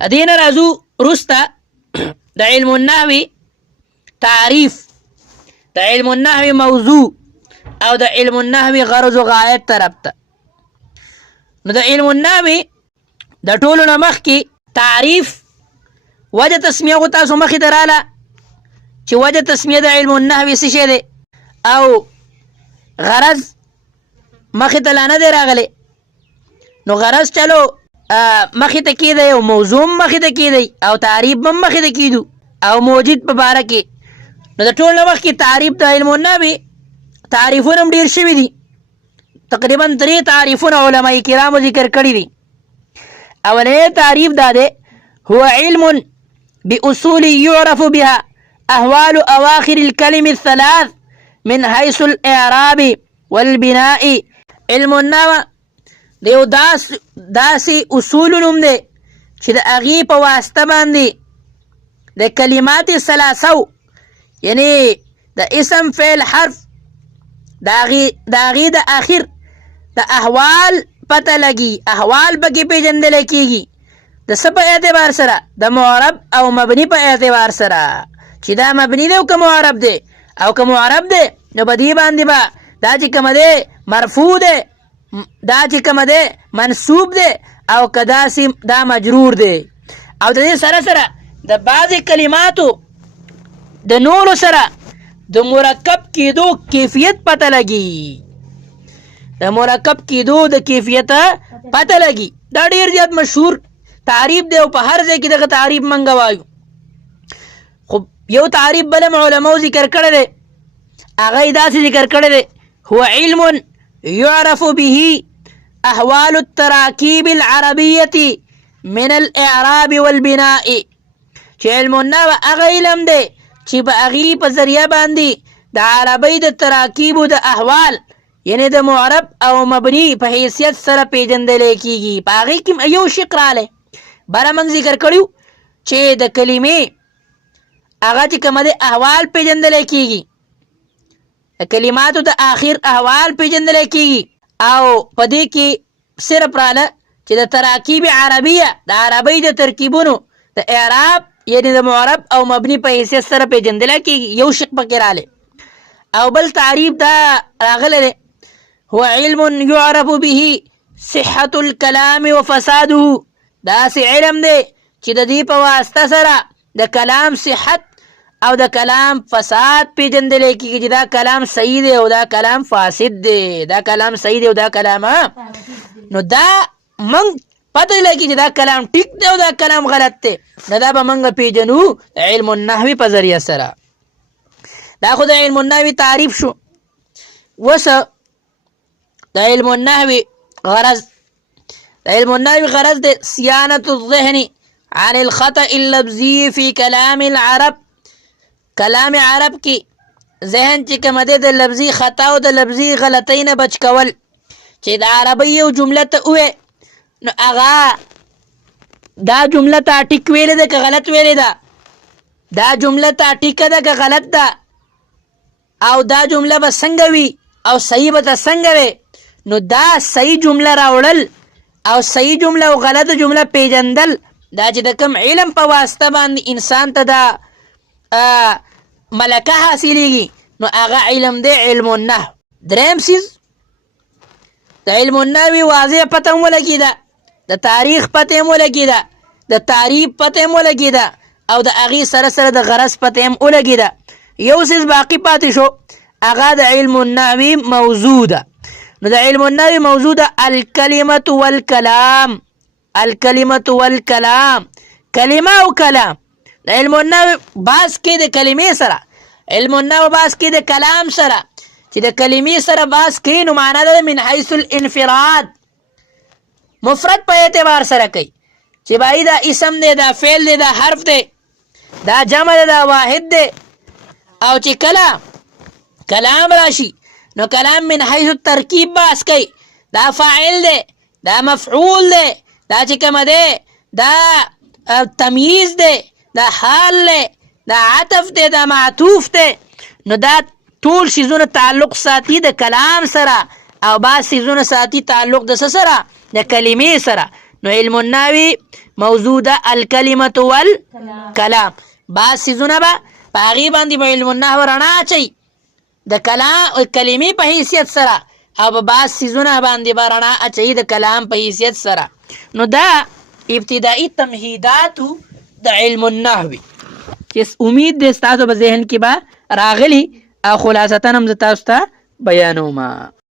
دین راځو رسته د علم النحو تعریف، د علم النحو موضوع او د علم النحو غرض و غایت طرف ته. نو د علم النحو د ټولو نه مخکې تعریف وجه تسمیه خو تاسو مخې ته راله چې وجه تسمیه د علم النحو څه شی دی او غرض مخې ته لا نه دی راغلی. نو غرض چلو مخې ته کېدی او موضوع هم مخې ته کېدی او تعریف هم مخې ته کېدو او موجود په باره کې. نو د ټول نه مخکې تعریف د علم النحو تعریفونه هم ډېر شوي دي، تقریبا 3 تعریفونه علماء کرامو ذکر کړي دي. اولنی تعریف دا دی هو علم بأصول يعرف بها أحوال أواخر الكلم الثلاث من حيث الإعراب والبناء. علم النحو د یو داسې اصول نوم دی چې د هغې په واسطه باندې د کلمات ثلاثو یعنی د اسم فعل حرف د هغې د آخر د احوال پته لګي، احوال پکې پیژندلی کېږي د څه په اعتبار سره؟ د معرب او مبني په اعتبار سره، چې دا مبني دی او که معرب دی، او که معرب دی نو په دې باندې به دا چې کومه دی مرفوع دی، دا چې کومه دی منصوب دی، او که داسې دا مجرور دی. او د دې سره سره د بعضې کلماتو د نورو سره د مرکب کېدو کیفیت پته لګي، د مرکب کېدو د کیفیت پته لګي. دا ډېر زیات مشهور تعریف دی او په هر ځای کې دغه تعریف منګه وایو. خو یو تعریف بل علماو ذکر کړی دی، هغه یې داسې ذکر کړی دی هو علم يعرف به أحوال التراکیب العربیة من الإعراب والبناء. چې علم النحو هغه علم دی چې په هغې په ذریعه باندې د عربۍ د تراکیبو د احوال یعنی د معرب او مبني په حیثیت سره پیژندلی کېږي. په هغې کې یو شق رالی بره موږ ذکر کړي چې د کلمې هغه چې کومه دی احوال پیژندلی کېږي، د کلماتو د آخر احوال پیژندلی کېږي، او په دې کې صرف راله چې د تراکیب عربیه د عربۍ د ترکیبونو د اعراب یعنی د معرب او مبني په حیثیت سره پیژندلی کېږي، یو شق پکې رالی. او بل تعریف دا راغلی دی هو علم يعرف به صحة الكلام وفساده. داسې علم دی چې د دې په واسطه سره د کلام صحت او د کلام فساد پیژندلی کېږي، چې دا کلام صحیح دی او دا کلام فاسد دی، دا کلام صحیح دی او دا کلام نو دا موږ پته لګي چې دا کلام ټیک دی او دا کلام غلط دی، نو دا به موږ پیژنو علم النحو په ذریعه سره. دا خو د علم النحو تعریف شو. اوس د علم النحو غرض، د علم النحو غرض دی صيانة الذهن عن الخطأ اللفظي في كلام العرب. کلام عرب کې ذهن چې کومه دی د لفظي خطا او د لفظي غلطۍ نه بچ کول. چې د عربۍ یو جمله ته ووایې نو هغه دا جمله ته ټیک ویلې ده که غلط ویلې ده، دا جمله ته ټیکه ده که غلط ده، او دا جمله به څنګه وي او صحیح به ته څنګه وي. نو دا صحیح جمله راوړل او صحیح جمله او غلطه جمله پیژندل، دا چې د کوم علم په واسطه باندې انسان ته دا ملکه حاصلېږي نو هغه علم دی علم النحو. دریم څیز د علم النحو واضح پته هم ولګېده، د تاریخ پته هم ولګېده، د تعریف پته هم ولګېده، او د هغې سره سره د غرض پته هم ولګېده. یو څیز باقي پاتې شو هغه د علم النحو موضوع ده. نو د علم النحو موضوع ده الکلمة والکلام. الکلمة والکلام، کلمه او کلام. د علم النحو باز کې د کلمې سره، علم النحو باز کې د کلام سره، چې د کلمې سره باز کې نو معنا ده من حیث الانفراد، مفرد په اعتبار سره کوي چې بھائی دا اسم دی، دا فعل دی، دا حرف دی، دا جمع دی، دا واحد دی. او چې کله کلام راشي نو کلام من حیث الترکیب باز کوي، دا فاعل دی، دا مفعول دی، دا چې کومه دی دا تمییز دی، دا حال دی، دا عطف دی، دا معطوف دی. نو دا ټول شیزونه تعلق ساتي د کلام سره، او بعض شیزونه ساتي تعلق د څه سره؟ د کلمې سره. نو علم النحو موضوع ده الکلمه والکلام. بعض سیزونه به په هغې باندې به علم النحو رڼا اچوي د کلمې په حیثیت سره، او په بعض سیزونه باندې به رڼا اچوي د کلام په حیثیت سره. نو دا ابتدایي تمهیداتو د علم النحو چې امید دی ستاسو په ذهن کې به راغلي، او خلاصتاً هم زه تاسو ته بیانوم.